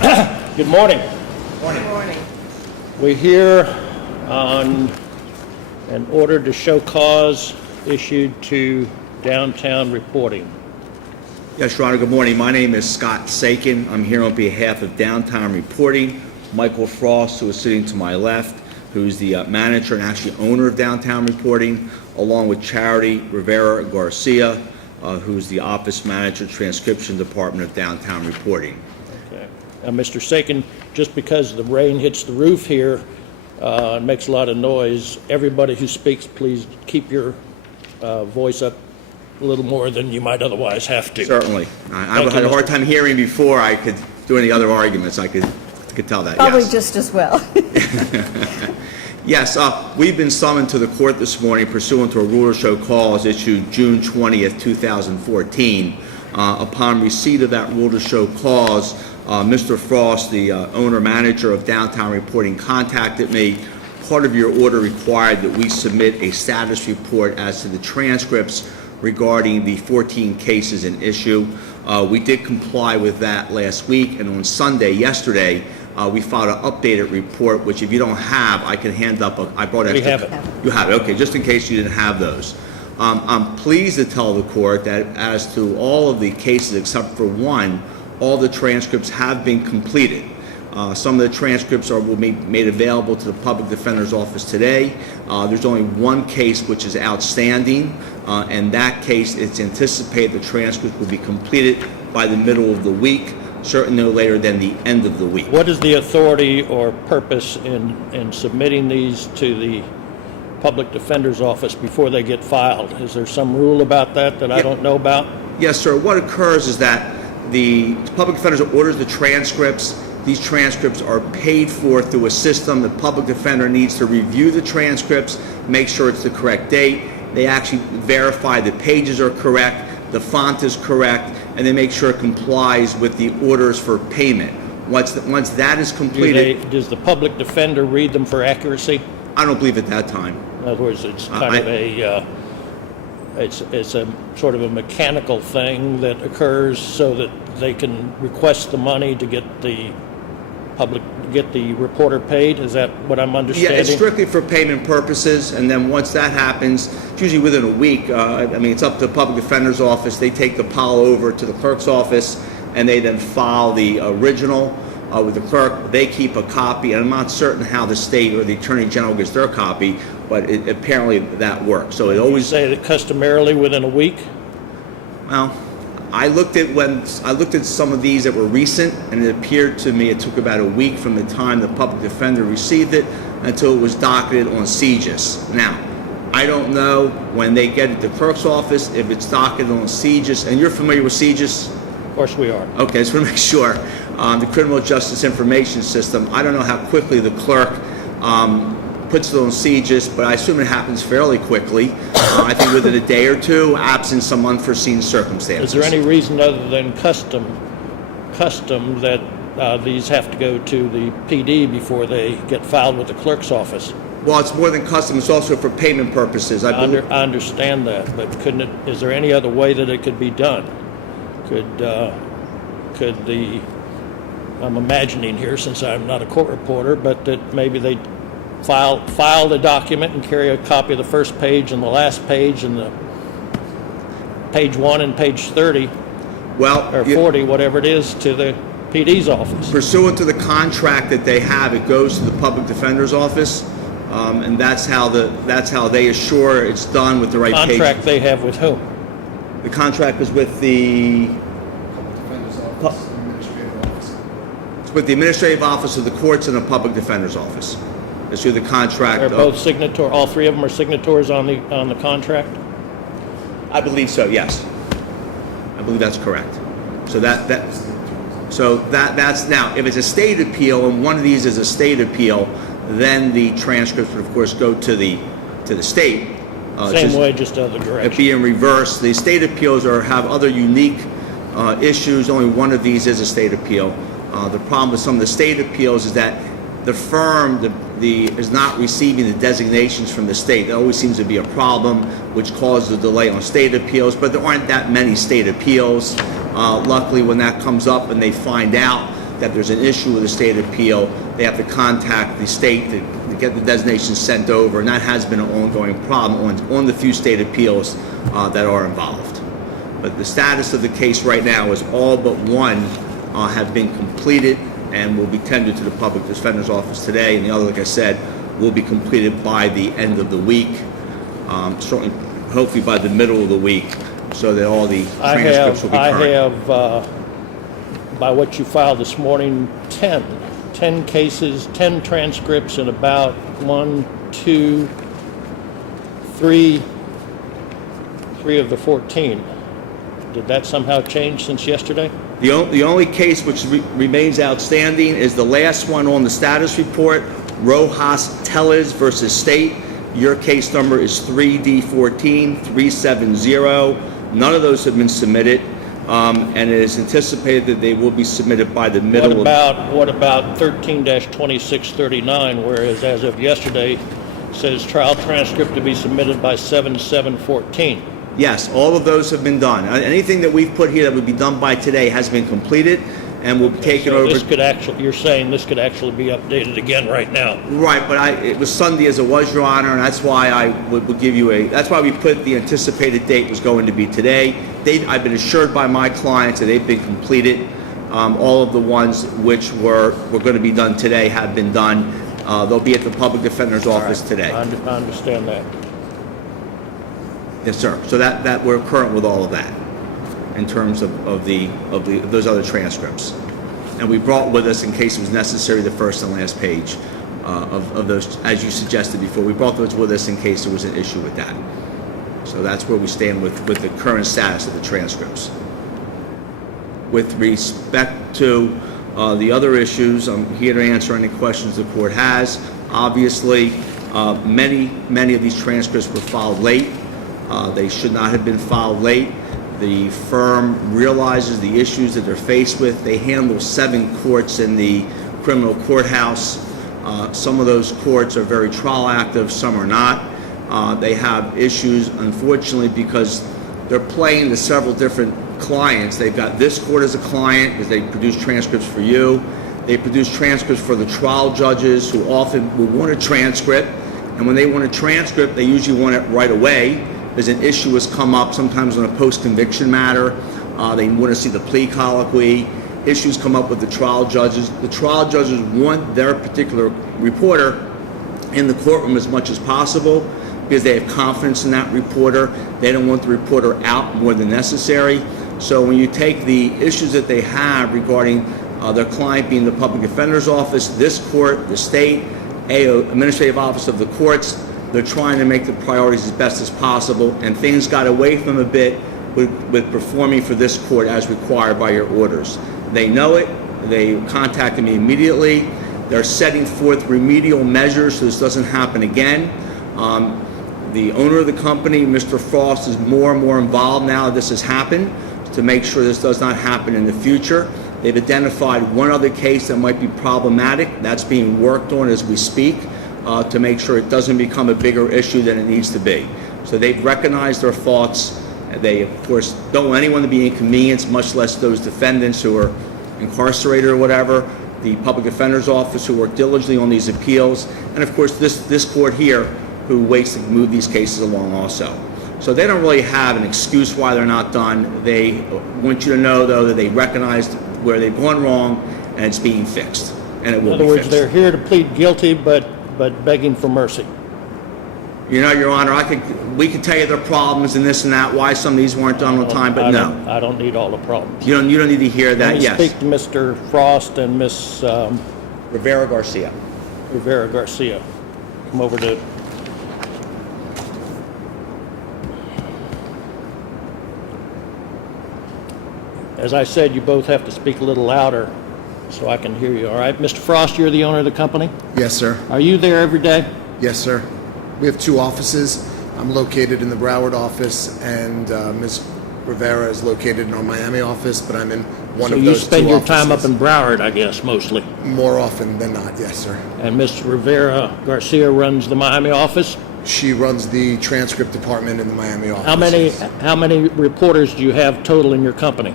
Good morning. Good morning. We're here on an order to show cause issued to Downtown Reporting. Yes, Your Honor, good morning. My name is Scott Sakin. I'm here on behalf of Downtown Reporting. Michael Frost, who is sitting to my left, who's the manager and actually owner of Downtown Reporting, along with Charity Rivera Garcia, who's the office manager, transcription department of Downtown Reporting. Okay. Now, Mr. Sakin, just because the rain hits the roof here and makes a lot of noise, everybody who speaks, please keep your voice up a little more than you might otherwise have to. Certainly. I had a hard time hearing before I could do any other arguments. I could tell that, Probably yes. just as well. Yes, we've been summoned to the court this morning pursuant to a rule to show cause issued June 20th, 2014. Upon receipt of that rule to show cause, Mr. Frost, the owner-manager of Downtown Reporting, contacted me. Part of your order required that we submit a status report as to the transcripts regarding the 14 cases in issue. We did comply with that last week, and on Sunday, yesterday, we filed an updated report, which if you don't have, I can hand up. I brought extra. We have it. You have it, okay, just in case you didn't have those. I'm pleased to tell the court that as to all of the cases except for one, all the transcripts have been completed. Some of the transcripts will be made available to the Public Defender's Office today. There's only one case which is outstanding, and that case, it's anticipated the transcripts will be completed by the middle of the week, certainly no later than the end of the week. What is the authority or purpose in submitting these to the Public Defender's Office before they get filed? Is there some rule about that I don't know about? Yes, sir. What occurs is that the Public Defender orders the transcripts. These transcripts are paid for through a system. The Public Defender needs to review the transcripts, make sure it's the correct date. They actually verify the pages are correct, the font is correct, and they make sure it complies with the orders for payment. Once that is completed... Does the Public Defender read them for accuracy? I don't believe at that time. In other words, it's kind of a... It's a sort of a mechanical thing that occurs so that they can request the money to get the reporter paid. Is that what I'm understanding? Yeah, it's strictly for payment purposes, and then once that happens, it's usually within a week. It's up to the Public Defender's Office. They take the file over to the clerk's office, and they then file the original with the clerk. They keep a copy, and I'm not certain how the state or the Attorney General gets their copy, but apparently that works. So it always... You say that customarily within a week? Well, I looked at some of these that were recent, and it appeared to me it took about a week from the time the Public Defender received it until it was docketed on CJIS. Now, I don't know when they get it to the clerk's office if it's docketed on CJIS, and you're familiar with CJIS? Of course we are. Okay, just want to make sure. The Criminal Justice Information System, I don't know how quickly the clerk puts it on CJIS, but I assume it happens fairly quickly. I think within a day or two, absent some unforeseen circumstances. Is there any reason other than custom that these have to go to the PD before they get filed with the clerk's office? Well, it's more than custom. It's also for payment purposes. I understand that, but is there any other way that it could be done? I'm imagining here, since I'm not a court reporter, but that maybe they file the document and carry a copy of the first page and the last page and the page 1 and page 30, or 40, whatever it is, to the PD's office. Pursuant to the contract that they have, it goes to the Public Defender's Office, and that's how they assure it's done with the right page. Contract they have with whom? The contract is with the with the Administrative Office of the Courts and the Public Defender's Office. It's through the contract. They're both signatory. All three of them are signatories on the contract. I believe so. Yes, I believe that's correct. So that's now. If it's a state appeal and one of these is a state appeal, then the transcripts would of course go to the state. Same way, just other direction. It'd be in reverse. The state appeals have other unique issues. Only one of these is a state appeal. The problem with some of the state appeals is that the firm is not receiving the designations from the state. That always seems to be a problem, which causes a delay on state appeals, but there aren't that many state appeals. Luckily, when that comes up and they find out that there's an issue with the state appeal, they have to contact the state to get the designation sent over, and that has been an ongoing problem on the few state appeals that are involved. But the status of the case right now is all but one have been completed and will be tendered to the Public Defender's Office today, and the other, like I said, will be completed by the end of the week, certainly, hopefully by the middle of the week, so that all the transcripts will be current. I have, by what you filed this morning, 10 cases, 10 transcripts, and about 3 of the 14. Did that somehow change since yesterday? The only case which remains outstanding is the last one on the status report, Rojas Tellez versus State. Your case number is 3D14370. None of those have been submitted, and it is anticipated that they will be submitted by the middle What about 13-2639, whereas as of yesterday, says trial transcript to be submitted by 7/7/14? Yes, all of those have been done. Anything that we've put here that would be done by today has been completed and will be taken So over. this could actually, you're saying this could actually be updated again right now? Right, but it was Sunday as it was, Your Honor, and that's why I would give you that's why we put the anticipated date was going to be today. I've been assured by my clients that they've been completed. All of the ones which were going to be done today have been done. They'll be at the Public Defender's Office today. I understand that. Yes, sir. So that we're current with all of that in terms of those other transcripts. And we brought with us, in case it was necessary, the first and last page of those, as you suggested before. We brought those with us in case there was an issue with that. So that's where we stand with the current status of the transcripts. With respect to the other issues, I'm here to answer any questions the court has. Obviously, many of these transcripts were filed late. They should not have been filed late. The firm realizes the issues that they're faced with. They handle 7 courts in the criminal courthouse. Some of those courts are very trial active, some are not. They have issues, unfortunately, because they're playing to several different clients. They've got this court as a client because they produce transcripts for you. They produce transcripts for the trial judges who often will want a transcript. And when they want a transcript, they usually want it right away. There's an issue has come up sometimes on a post-conviction matter. They want to see the plea colloquy. Issues come up with the trial judges. The trial judges want their particular reporter in the courtroom as much as possible because they have confidence in that reporter. They don't want the reporter out more than necessary. So when you take the issues that they have regarding their client being the Public Defender's Office, this court, the state, Administrative Office of the Courts, they're trying to make the priorities as best as possible, and things got away from them a bit with performing for this court as required by your orders. They know it. They contacted me immediately. They're setting forth remedial measures so this doesn't happen again. The owner of the company, Mr. Frost, is more and more involved now that this has happened to make sure this does not happen in the future. They've identified one other case that might be problematic. That's being worked on as we speak. To make sure it doesn't become a bigger issue than it needs to be. So they've recognized their faults. They, of course, don't want anyone to be inconvenienced, much less those defendants who are incarcerated or whatever, the Public Defender's Office who work diligently on these appeals, and of course this court here who waits to move these cases along also. So they don't really have an excuse why they're not done. They want you to know, though, that they recognized where they've gone wrong and it's being fixed, and it will be fixed. In other words, they're here to plead guilty, but begging for mercy. You know, Your Honor, we could tell you their problems and this and that, why some of these weren't done on time, but no. I don't need all the problems. You don't need to hear that, yes. Let me speak to Mr. Frost and Miss Rivera Garcia. Rivera Garcia. Come over to... As I said, you both have to speak a little louder so I can hear you, all right? Mr. Frost, you're the owner of the company? Yes, sir. Are you there every day? Yes, sir. We have 2 offices. I'm located in the Broward office, and Ms. Rivera is located in our Miami office, but I'm in one So of you those 2 spend your offices. time up in Broward, I guess, mostly. More often than not, yes, sir. And Ms. Rivera Garcia runs the Miami office? She runs the transcript department in the Miami office. How many reporters do you have total in your company?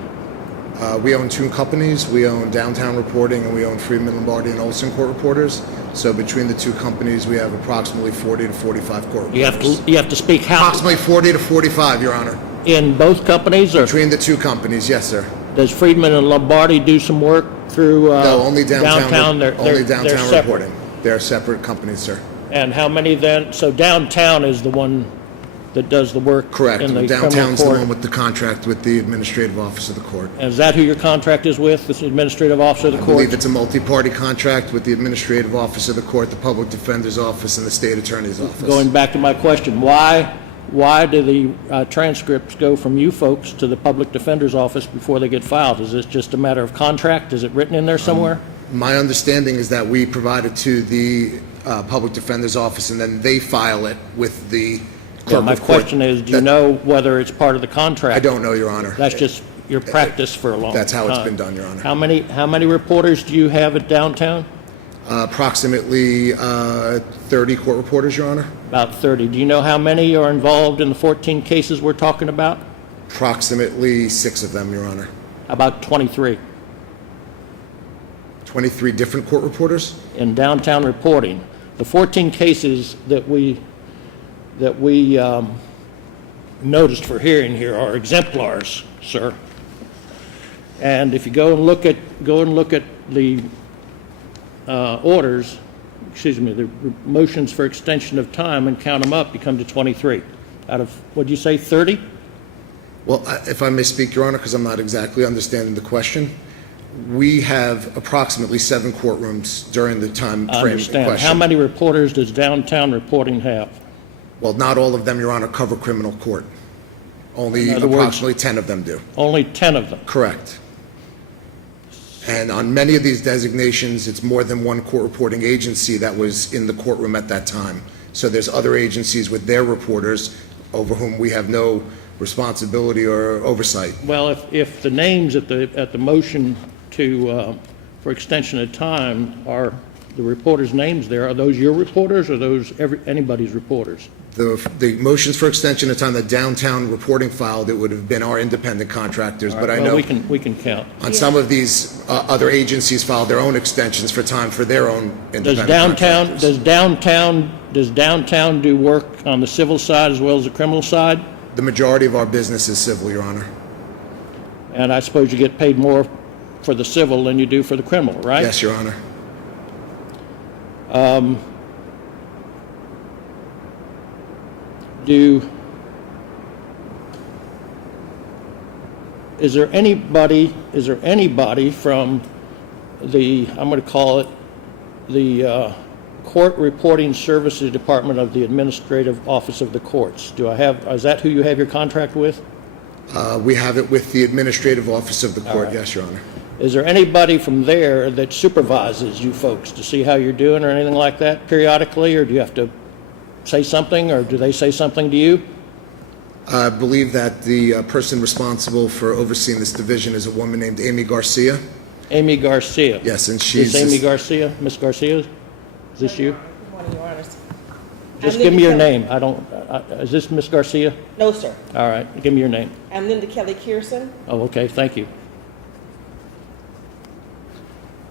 We own two companies. We own Downtown Reporting and we own Friedman, Lombardi, and Olson Court Reporters. So between the two companies, we have approximately 40 to 45 court reporters. You have to speak how, Approximately 40 to 45, Your Honor. in both companies, or Between the two companies, yes, sir. does Friedman and Lombardi do some work through No, only Downtown. They're Only they're Downtown separate. Reporting. They're separate companies, sir. And how many then, so Downtown is the one that does the work Correct. in the criminal Downtown's the court? one with the contract with the Administrative Office of the Court. And is that who your contract is with, this administrative officer of the I court? believe it's a multi-party contract with the Administrative Office of the Court, the Public Defender's Office, and the State Attorney's Office. Going back to my question, why do the transcripts go from you folks to the public defender's office before they get filed? Is this just a matter of contract? Is it written in there somewhere? My understanding is that we provide it to the Public Defender's Office, and then they file it with the So clerk my of court. question is, do you know whether it's part of the contract? I don't know, Your Honor. That's just your practice for a long time. That's how it's been done, Your Honor. How many reporters do you have at Downtown? Approximately 30 court reporters, Your Honor. About 30. Do you know how many are involved in the 14 cases we're talking about? Approximately 6 of them, Your Honor. About 23 23 different court reporters? in Downtown reporting. The 14 cases that we noticed for hearing here are exemplars, sir. And if you go and look at the orders, the motions for extension of time and count them up, you come to 23 out of, what'd you say, 30? Well, if I may speak, Your Honor, because I'm not exactly understanding the question, we have approximately 7 courtrooms during the time I frame in understand. question. How many reporters does Downtown reporting have? Well, not all of them, Your Honor, cover criminal court. Only In other words- approximately 10 of them do. Only 10 of them. Correct. And on many of these designations, it's more than one court reporting agency that was in the courtroom at that time. So there's other agencies with their reporters over whom we have no responsibility or oversight. Well, if the names at the motion for extension of time are the reporters' names there, are those your reporters or those anybody's reporters? The motions for extension of time that Downtown Reporting filed, it would have been our independent contractors, but I Well, know we can count. on some of these other agencies filed their own extensions for time for their own independent contractors. Does Downtown do work on the civil side as well as the criminal side? The majority of our business is civil, Your Honor. And I suppose you get paid more for the civil than you do for the criminal, right? Yes, Your Honor. Is there anybody from the, I'm going to call it, the Court Reporting Services Department of the Administrative Office of the Courts? Is that who you have your contract with? We have it with the Administrative Office of the Court, right. yes, Your Honor. Is there anybody from there that supervises you folks to see how you're doing or anything like that periodically, or do you have to say something, or do they say something to you? I believe that the person responsible for overseeing this division is a woman named Amy Garcia. Amy Garcia. Yes, and Is she's... this Amy Garcia? Miss Garcia? Is this you? Good morning, Your Honors. Just I'm give me your Linda name. I don't, is this Miss Garcia? Kelly- No, sir. All right, give me your name. I'm Linda Kelly Kearson. Oh, okay, thank you.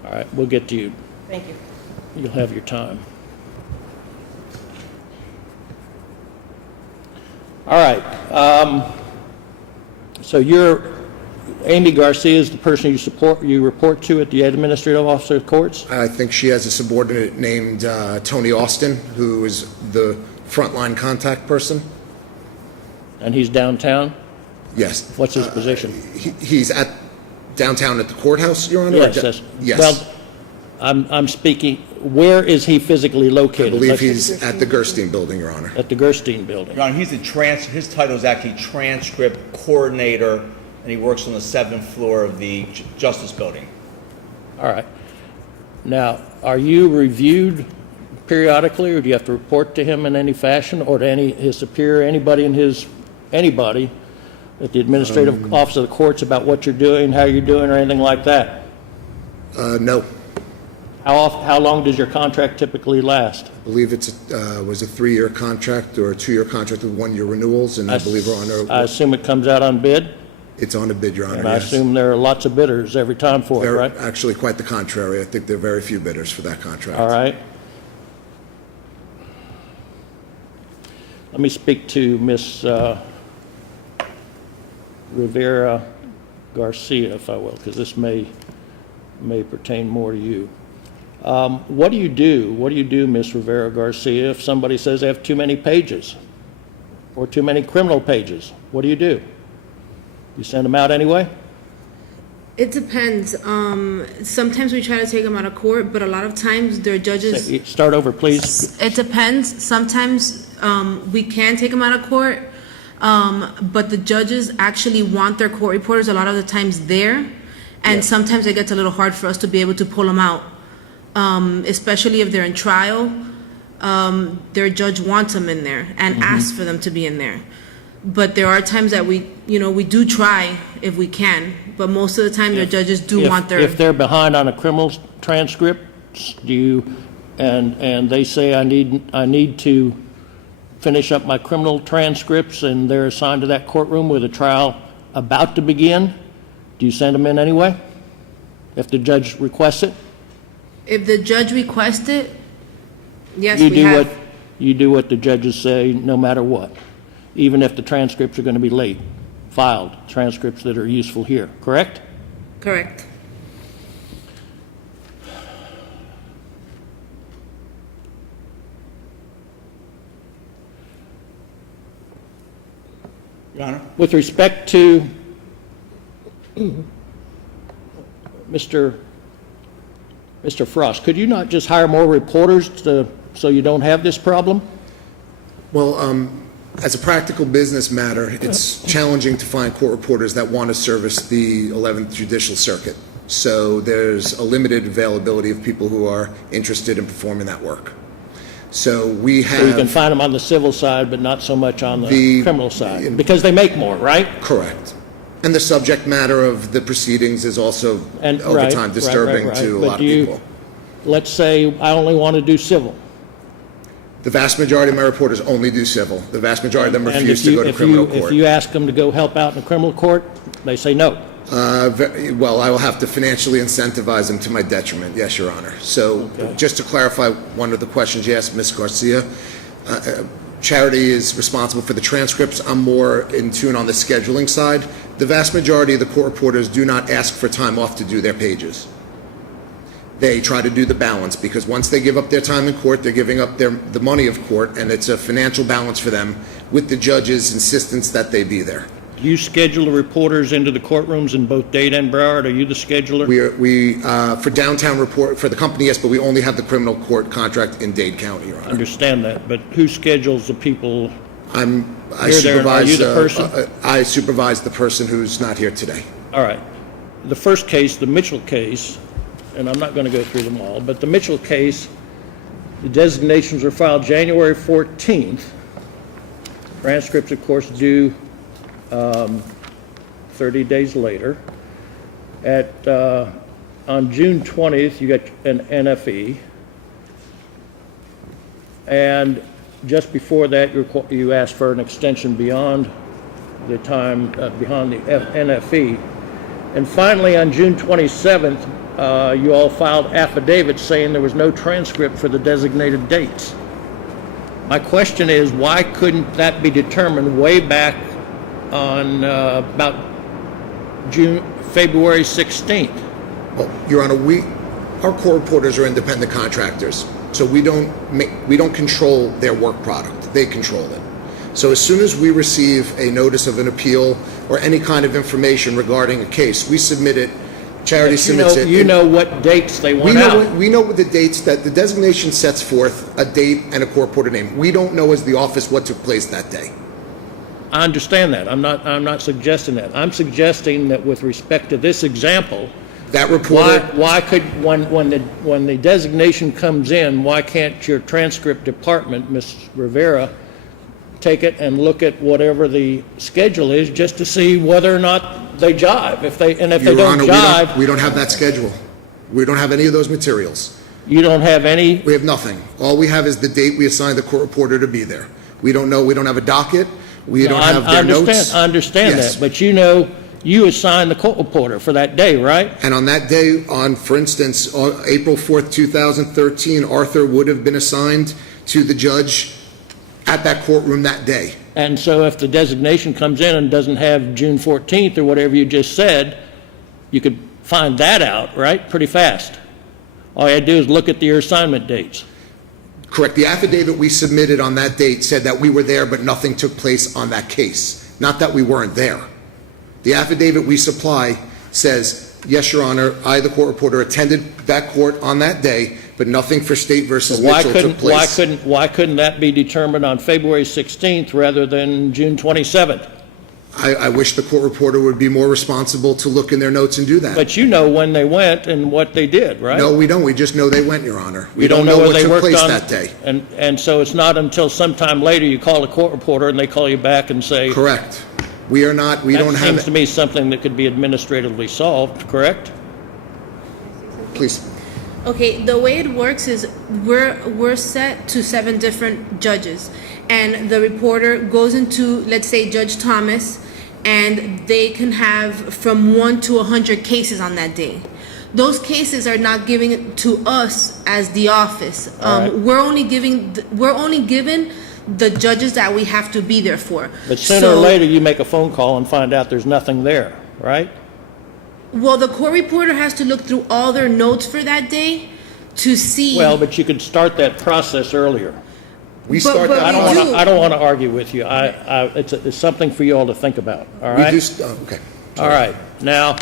All right, we'll get to you. Thank you. You'll have your time. All right. So Amy Garcia is the person you report to at the Administrative Officer of Courts? I think she has a subordinate named Tony Austin, who is the frontline contact person. And he's downtown? Yes. What's his position? He's at downtown at the courthouse, Your Honor? Yes. Yes. Well, I'm speaking, where is he physically I located? believe he's at the Gerstein Building, Your Honor. At the Gerstein Building. Your Honor, his title is actually transcript coordinator, and he works on the 7th floor of the Justice Building. All right. Now, are you reviewed periodically, or do you have to report to him in any fashion, or to his superior, anybody at the Administrative Office of the Courts about what you're doing, how you're doing, or anything like that? No. How long does your contract typically last? I believe it was a 3-year contract or a 2-year contract with 1-year renewals, and I believe we're on I assume it comes out on bid? It's on a bid, Your Honor, And I yes. assume there are lots of bidders every time for it, They're right? actually quite the contrary. I think there are very few bidders for that contract. All right. Let me speak to Ms. Rivera Garcia, if I will, because this may pertain more to you. What do you do? What do you do, Ms. Rivera Garcia, if somebody says they have too many pages or too many criminal pages? What do? You send them out anyway? It depends. Sometimes we try to take them out of court, but a lot of times their judges. Start over, please. It depends. Sometimes we can take them out of court, but the judges actually want their court reporters a lot of the times there, and sometimes it gets a little hard for us to be able to pull them out, especially if they're in trial. Their judge wants them in there and asks for them to be in there. But there are times that we do try if we can, but most of the time their judges do want their. If they're behind on a criminal transcript, and they say I need to finish up my criminal transcripts, and they're assigned to that courtroom with a trial about to begin, do you send them in anyway? If the judge requests it? If the judge requests it, yes, we have. You do what the judges say, no matter what, even if the transcripts are going to be late, filed transcripts that are useful here, correct? Correct. Your Honor? With respect to Mr. Frost, could you not just hire more reporters so you don't have this problem? Well, as a practical business matter, it's challenging to find court reporters that want to service the 11th Judicial Circuit. So there's a limited availability of people who are interested in performing that work. So we have... So you can find them on the civil side, but not so much on the criminal side, because they make more, right? Correct. And the subject matter of the proceedings is also, over time, disturbing to a lot of people. Let's say I only want to do civil. The vast majority of my reporters only do civil. The vast majority of them refuse to go to criminal court. If you ask them to go help out in the criminal court, they say no. Well, I will have to financially incentivize them to my detriment, yes, Your Honor. So just to clarify one of the questions you asked, Ms. Garcia, Charity is responsible for the transcripts. I'm more in tune on the scheduling side. The vast majority of the court reporters do not ask for time off to do their pages. They try to do the balance, because once they give up their time in court, they're giving up the money of court, and it's a financial balance for them with the judge's insistence that they be there. Do you schedule the reporters into the courtrooms in both Dade and Broward? Are you the scheduler? For downtown report, for the company, yes, but we only have the criminal court contract in Dade County, Your I Honor. understand that, but who schedules the people? I You're there, are you the person? I supervise the person who's not here today. All right. The first case, the Mitchell case, and I'm not going to go through them all, but the Mitchell case, the designations were filed January 14th. Transcripts, of course, due 30 days later. On June 20th, you got an NFE. And just before that, you asked for an extension beyond the time, beyond the NFE. And finally, on June 27th, you all filed affidavits saying there was no transcript for the designated dates. My question is, why couldn't that be determined way back on about February 16th? Well, Your Honor, our court reporters are independent contractors, so we don't control their work product. They control it. So as soon as we receive a notice of an appeal or any kind of information regarding a case, we submit it. Charity submits it. You know what dates they want out. We know the dates that the designation sets forth, a date and a court reporter name. We don't know as the office what took place that day. I understand that. I'm not suggesting that. I'm suggesting that with respect to this example, That reporter. why could when the designation comes in, why can't your transcript department, Ms. Rivera, take it and look at whatever the schedule is just to see whether or not they jive? If they don't jive, we don't have that schedule. We don't have any of those materials. you don't have any. We have nothing. All we have is the date we assigned the court reporter to be there. We don't know. We don't have a docket. We don't have their notes. I understand Yes. that, but you know you assigned the court reporter for that day, right? And on that day, for instance, on April 4th, 2013, Arthur would have been assigned to the judge at that courtroom that day. And so if the designation comes in and doesn't have June 14th or whatever you just said, you could find that out, right, pretty fast. All you had to do is look at your assignment dates. Correct. The affidavit we submitted on that date said that we were there, but nothing took place on that case. Not that we weren't there. The affidavit we supply says, yes, Your Honor, I, the court reporter, attended that court on that day, but nothing for State versus Mitchell took place. Why couldn't that be determined on February 16th rather than June 27th? I wish the court reporter would be more responsible to look in their notes and do that. But you know when they went and what they did, right? No, we don't. We just know they went, Your Honor. We You don't know where what they took worked place on, that day. And so it's not until sometime later you call a court reporter and they call you back and say, Correct. We are not, we don't that seems have, to me something that could be administratively solved, correct? please. Okay, the way it works is we're set to 7 different judges, and the reporter goes into, let's say, Judge Thomas, and they can have from 1 to 100 cases on that day. Those cases are not giving it to us as the office. All right. We're only given the judges that we have to be there for. But sooner or So- later, you make a phone call and find out there's nothing there, right? Well, the court reporter has to look through all their notes for that day to see. Well, but you could start that process earlier. We But- start but that. we do. I don't want to argue with you. It's something for you all to think about, all We right? do, okay. All right, now,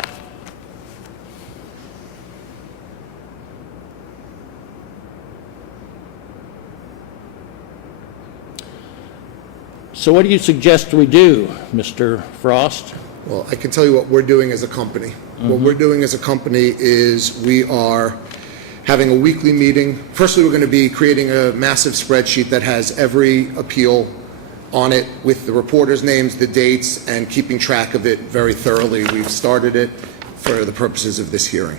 so what do you suggest we do, Mr. Frost? Well, I can tell you what we're doing as a company. What we're doing as a company is we are having a weekly meeting. Firstly, we're going to be creating a massive spreadsheet that has every appeal on it with the reporters' names, the dates, and keeping track of it very thoroughly. We've started it for the purposes of this hearing.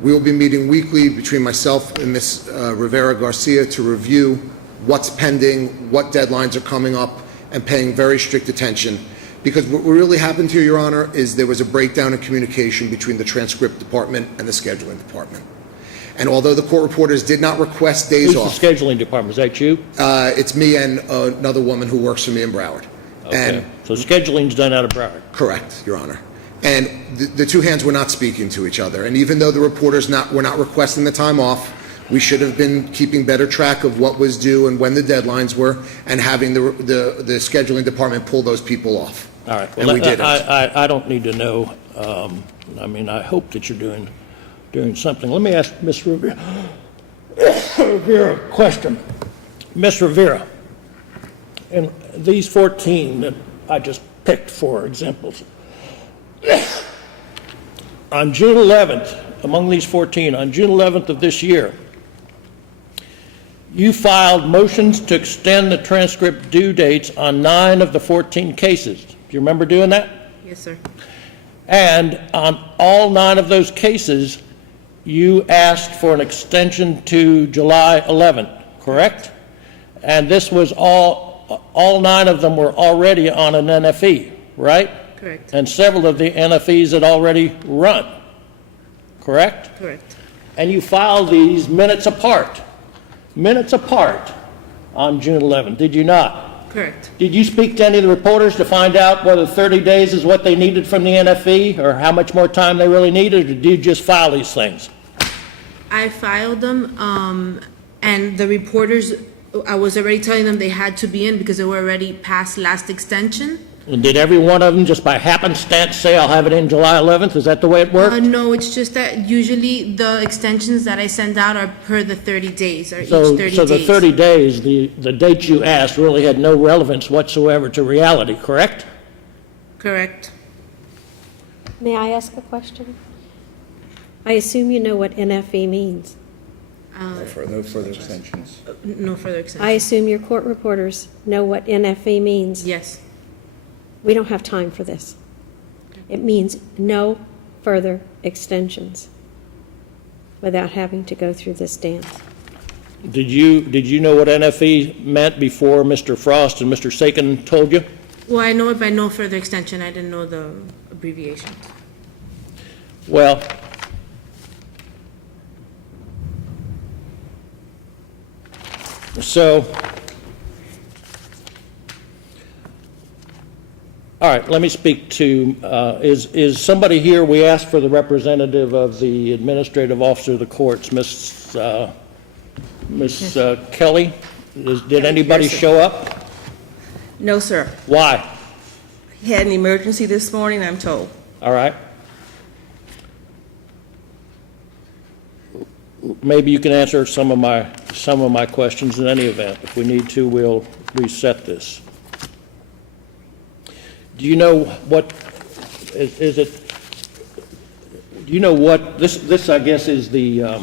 We will be meeting weekly between myself and Ms. Rivera Garcia to review what's pending, what deadlines are coming up, and paying very strict attention. Because what really happened here, Your Honor, is there was a breakdown in communication between the transcript department and the scheduling department. And although the court reporters did not request days Who's off, the scheduling department? Is that you? it's me and another woman who works for me in Broward. Okay, And so scheduling's done out of Broward. correct, Your Honor. And the two hands were not speaking to each other. And even though the reporters were not requesting the time off, we should have been keeping better track of what was due and when the deadlines were, and having the scheduling department pull those people off. All right. And we didn't. I don't need to know. I hope that you're doing something. Let me ask Ms. Rivera a question. Ms. Rivera, in these 14 that I just picked for examples, on June 11th, among these 14, on June 11th of this year, you filed motions to extend the transcript due dates on 9 of the 14 cases. Do you remember doing that? Yes, sir. And on all 9 of those cases, you asked for an extension to July 11th, correct? And this was all 9 of them were already on an NFE, right? Correct. And several of the NFEs had already run, correct? Correct. And you filed these minutes apart on June 11th, did you not? Correct. Did you speak to any of the reporters to find out whether 30 days is what they needed from the NFE, or how much more time they really needed, or did you just file these things? I filed them, and the reporters, I was already telling them they had to be in because they were already past last extension. And did every one of them, just by happenstance, say, I'll have it in July 11th? Is that the way it worked? No, it's just that usually the extensions that I send out are per the 30 days, or each So 30 days. the 30 days, the dates you asked really had no relevance whatsoever to reality, correct? Correct. May I ask a question? I assume you know what NFE means. No further extensions. No further extensions. I assume your court reporters know what NFE means. Yes. We don't have time for this. It means no further extensions without having to go through this dance. Did you know what NFE meant before Mr. Frost and Mr. Sakin told you? Well, I know it by no further extension. I didn't know the abbreviation. Well, so, all right, let me speak to, is somebody here? We asked for the representative of the administrative officer of the courts, Miss Kelly. Did anybody Pearson. show up? No, sir. Why? He had an emergency this morning, I'm told. All right. Maybe you can answer some of my questions in any event. If we need to, we'll reset this. Do you know what, is it, do you know what, this I guess is the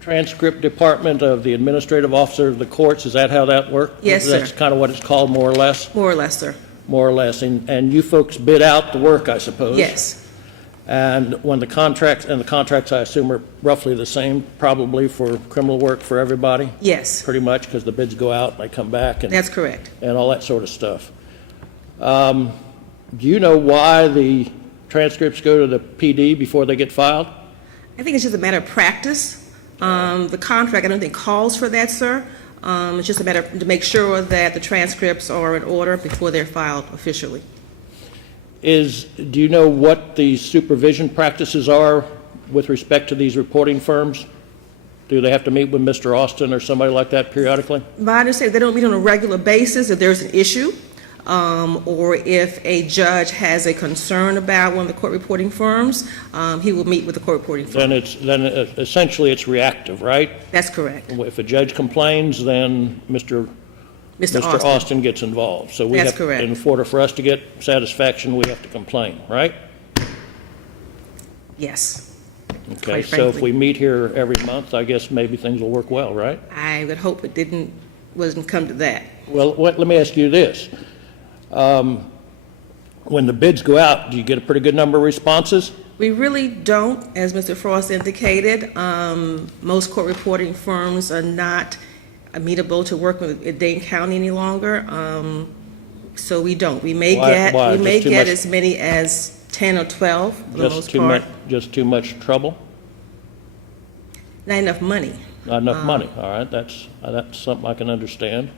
transcript department of the administrative officer of the courts? Is that how that works? Yes, sir. That's kind of what it's called, more or less? More or less, sir. More or less. And you folks bid out the work, I suppose? Yes. And when the contracts I assume are roughly the same, probably for criminal work for everybody? Yes, Pretty much, because the bids go out and they come back and that's correct. all that sort of stuff. Do you know why the transcripts go to the PD before they get filed? I think it's just a matter of practice. The contract, I don't think calls for that, sir. It's just a matter to make sure that the transcripts are in order before they're filed officially. Do you know what the supervision practices are with respect to these reporting firms? Do they have to meet with Mr. Austin or somebody like that periodically? My understanding, they don't meet on a regular basis if there's an issue, or if a judge has a concern about one of the court reporting firms, he will meet with the court reporting firm. Then essentially it's reactive, right? That's correct. If a judge complains, then Mr. Mr. Austin gets involved. So we That's have, correct. in order for us to get satisfaction, we have to complain, right? Yes. Okay, Quite so if frankly. we meet here every month, I guess maybe things will work well, right? I would hope it wasn't come to that. Well, let me ask you this. When the bids go out, do you get a pretty good number of responses? We really don't, as Mr. Frost indicated. Most court reporting firms are not amenable to working with Dane County any longer. So we don't. We may Why? we may Just too get much- as many as 10 or 12 for the Just most too part. much, just too much trouble? Not enough money. Not enough money, all right, that's something I can understand.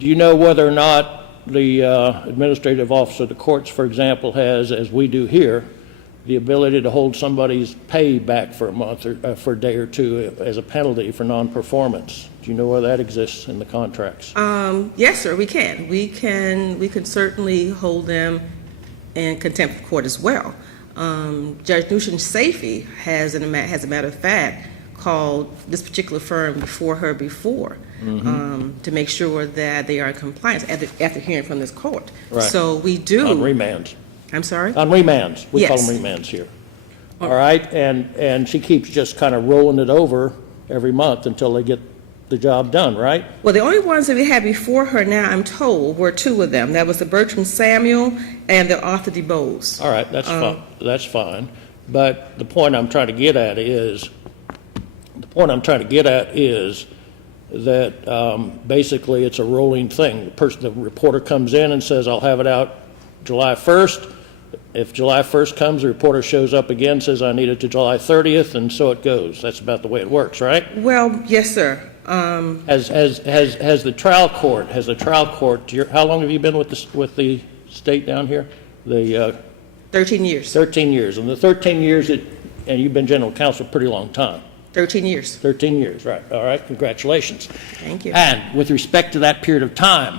Do you know whether or not the administrative officer of the courts, for example, has, as we do here, the ability to hold somebody's pay back for a month or for a day or two as a penalty for non-performance? Do you know whether that exists in the contracts? Yes, sir, we can. We can certainly hold them in contempt of court as well. Judge Nugent Safety has, as a matter of fact, called this particular firm before her to make sure that they are in compliance after hearing from this court. Right. So we do. On remands? I'm sorry? On remands, we call Yes. them remands here. All right, and she keeps just kind of rolling it over every month until they get the job done, right? Well, the only ones that we had before her now, I'm told, were two of them. That was the Bertram Samuel and the Arthur DeBose. All right, that's fine. But the point I'm trying to get at is that basically it's a rolling thing. The reporter comes in and says, I'll have it out July 1st. If July 1st comes, the reporter shows up again, says, I need it to July 30th, and so it goes. That's about the way it works, right? Well, yes, sir. Has the trial court, how long have you been with the state down here? 13 years. 13 years. And the 13 years, and you've been general counsel a pretty long time. 13 years. 13 years, right. All right, congratulations. Thank you. And with respect to that period of time,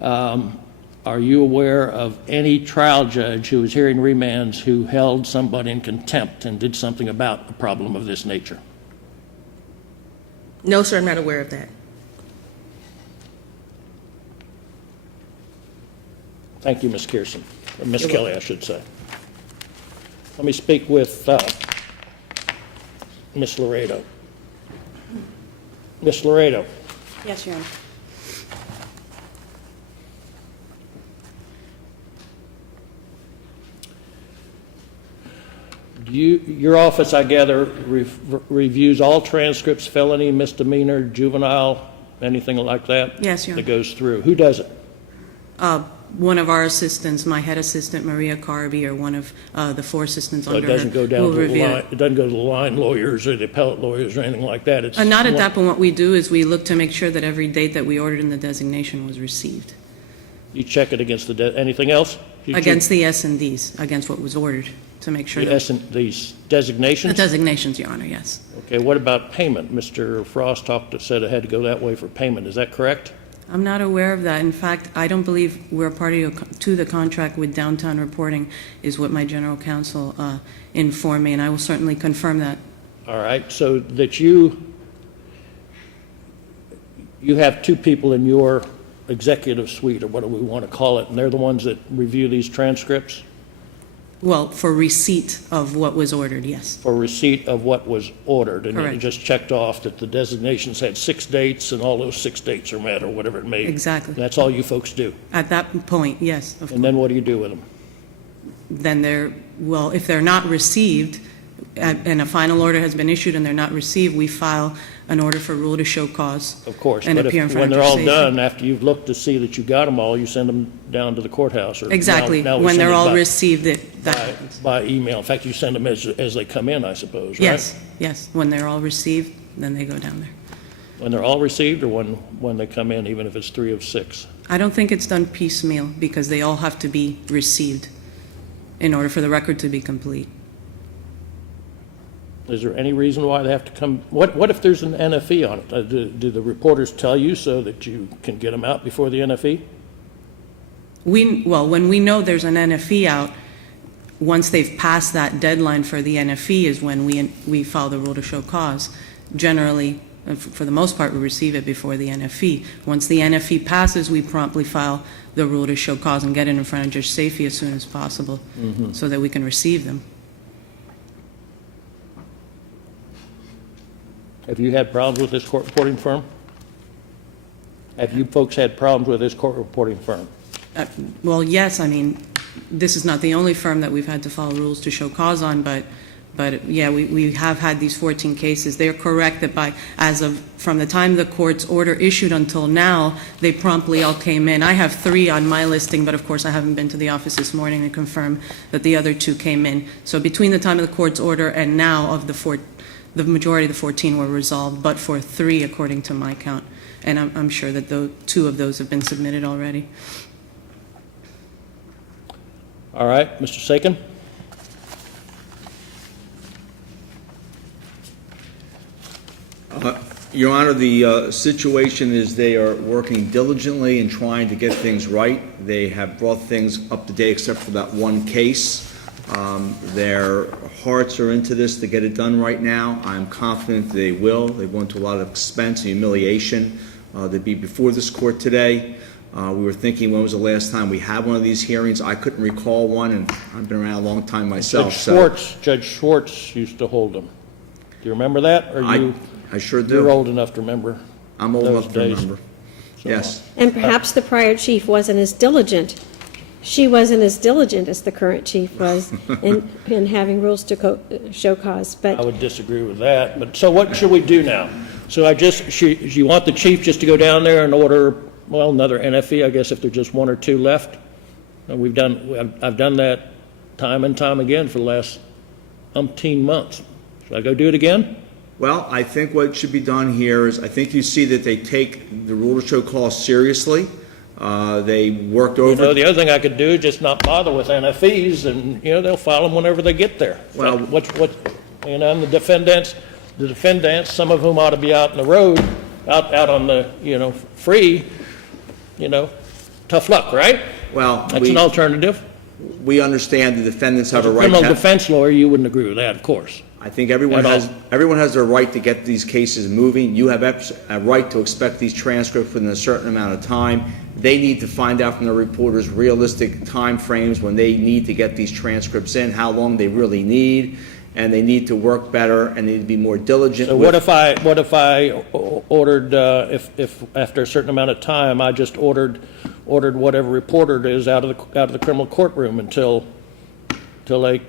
are you aware of any trial judge who was hearing remands who held somebody in contempt and did something about a problem of this nature? No, sir, I'm not aware of that. Thank you, Ms. Kearson, or Ms. Kelly, I should say. Let me speak with Ms. Laredo. Ms. Laredo, Yes, Your Honor. your office, I gather, reviews all transcripts, felony, misdemeanor, juvenile anything like that? Yes, Your That Honor. goes through? Who does it? One of our assistants, my head assistant, Maria Carby, or one of the 4 assistants So it under her. doesn't go down will to the review line, it doesn't go to the line lawyers or the appellate lawyers or anything like that? It's Not at more- that point. What we do is we look to make sure that every date that we ordered in the designation was received. You check it against anything else? You check Against the S&Ds, against what was ordered, to make sure that. these The designations? designations, Your Honor, yes. Okay, what about payment? Mr. Frost said it had to go that way for payment. Is that correct? I'm not aware of that. In fact, I don't believe we're party to the contract with Downtown Reporting, is what my general counsel informed me, and I will certainly confirm that. All right, so that you have 2 people in your executive suite, or what do we want to call it, and they're the ones that review these transcripts Well, for receipt of what was ordered, yes. for receipt of what was ordered? And you Correct. just checked off that the designations had 6 dates, and all those 6 dates are met, or whatever it may be. Exactly. That's all you folks do? At that point, yes, of And course. then what do you do with them? Then well, if they're not received, and a final order has been issued and they're not received, we file an order for rule to show cause. Of course, And but appear in front when of they're all Judge Safety. done, after you've looked to see that you got them all, you send them down to the courthouse, or Exactly. now we When send they're it all by- received, by email. In fact, you send them as they come in, I suppose, right? yes, yes. When they're all received, then they go down there. When they're all received, or when they come in, even if it's 3 of 6? I don't think it's done piecemeal because they all have to be received in order for the record to be complete. Is there any reason why they have to come? What if there's an NFE on it? Do the reporters tell you so that you can get them out before the NFE? When we know there's an NFE out, once they've passed that deadline for the NFE is when we file the rule to show cause. Generally, for the most part, we receive it before the NFE. Once the NFE passes, we promptly file the rule to show cause and get it in front of Judge Safety as soon as possible so that we can receive them. Have you had problems with this court reporting firm? Have you folks had problems with this court reporting firm? Well, yes, I mean, this is not the only firm that we've had to follow rules to show cause on, but yeah, we have had these 14 cases. They're correct that from the time the court's order issued until now, they promptly all came in. I have 3 on my listing, but of course I haven't been to the office this morning to confirm that the other 2 came in. So between the time of the court's order and now, the majority of the 14 were resolved, but for 3 according to my count. And I'm sure that 2 of those have been submitted already. All right, Mr. Sakin? Your Honor, the situation is they are working diligently and trying to get things right. They have brought things up to date except for that one case. Their hearts are into this to get it done right now. I'm confident they will. They've gone to a lot of expense and humiliation to be before this court today. We were thinking, when was the last time we had one of these hearings? I couldn't recall one, and I've been around a long time myself. Judge Schwartz used to hold them. Do you remember that? Or I sure do. You're old enough to remember. I'm old those enough to days. remember. So, Yes. And perhaps the prior chief wasn't as diligent. She wasn't as diligent as the current chief was in having rules to show cause, I but would disagree with that. But so what should we do now? So you want the chief just to go down there and order, well, another NFE, I guess, if there's just 1 or 2 left? And I've done that time and time again for the last umpteen months. Should I go do it again? Well, I think what should be done here is, I think you see that they take the rule to show cause seriously. They worked over. The other thing I could do is just not bother with NFEs, and, they'll file them whenever they get there. Well- And the defendants, some of whom ought to be out in the road, out on the, free, tough luck, right? Well, That's an alternative. we understand the defendants have As a a right criminal to. defense lawyer, you wouldn't agree with that, of course. I think everyone At all. has their right to get these cases moving. You have a right to expect these transcripts within a certain amount of time. They need to find out from the reporters realistic timeframes when they need to get these transcripts in, how long they really need, and they need to work better and need to be more diligent. So what if I ordered, if after a certain amount of time, I just ordered whatever reporter it is out of the criminal courtroom until they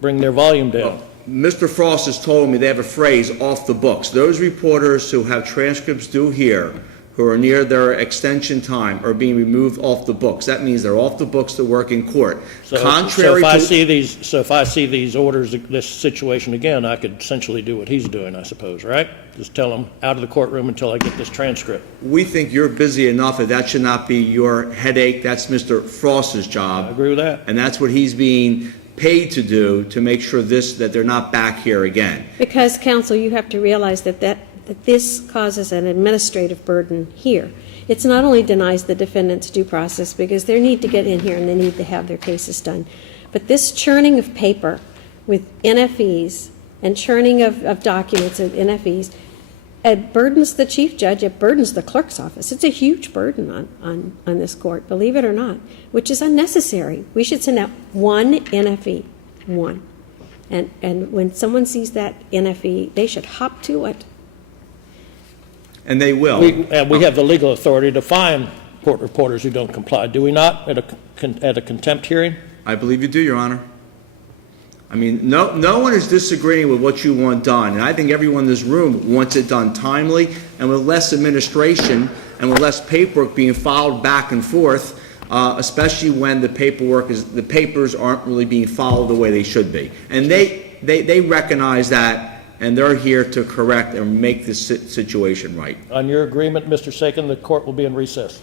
bring their volume down? Mr. Frost has told me they have a phrase, off the books. Those reporters who have transcripts due here, who are near their extension time are being removed off the books. That means they're off the books to work in court. So Contrary if I to... see these orders, this situation again, I could essentially do what he's doing, I suppose, right? Just tell him out of the courtroom until I get this transcript. We think you're busy enough that that should not be your headache. That's Mr. Frost's I job. agree with that. And that's what he's being paid to do, to make sure that they're not back here again. Because, counsel, you have to realize that this causes an administrative burden here. It's not only denies the defendants due process because they need to get in here and they need to have their cases done, but this churning of paper with NFEs and churning of documents of NFEs, it burdens the chief judge, it burdens the clerk's office. It's a huge burden on this court, believe it or not, which is unnecessary. We should send out one NFE, one. And when someone sees that NFE, they should hop to it. And they will. And we have the legal authority to fine court reporters who don't comply, do we not, at a contempt hearing? I believe you do, Your Honor. I mean, no one is disagreeing with what you want done, and I think everyone in this room wants it done timely and with less administration and with less paperwork being filed back and forth, especially when the papers aren't really being followed the way they should be. And they recognize that, and they're here to correct and make this situation right. On your agreement, Mr. Sakin, the court will be in recess.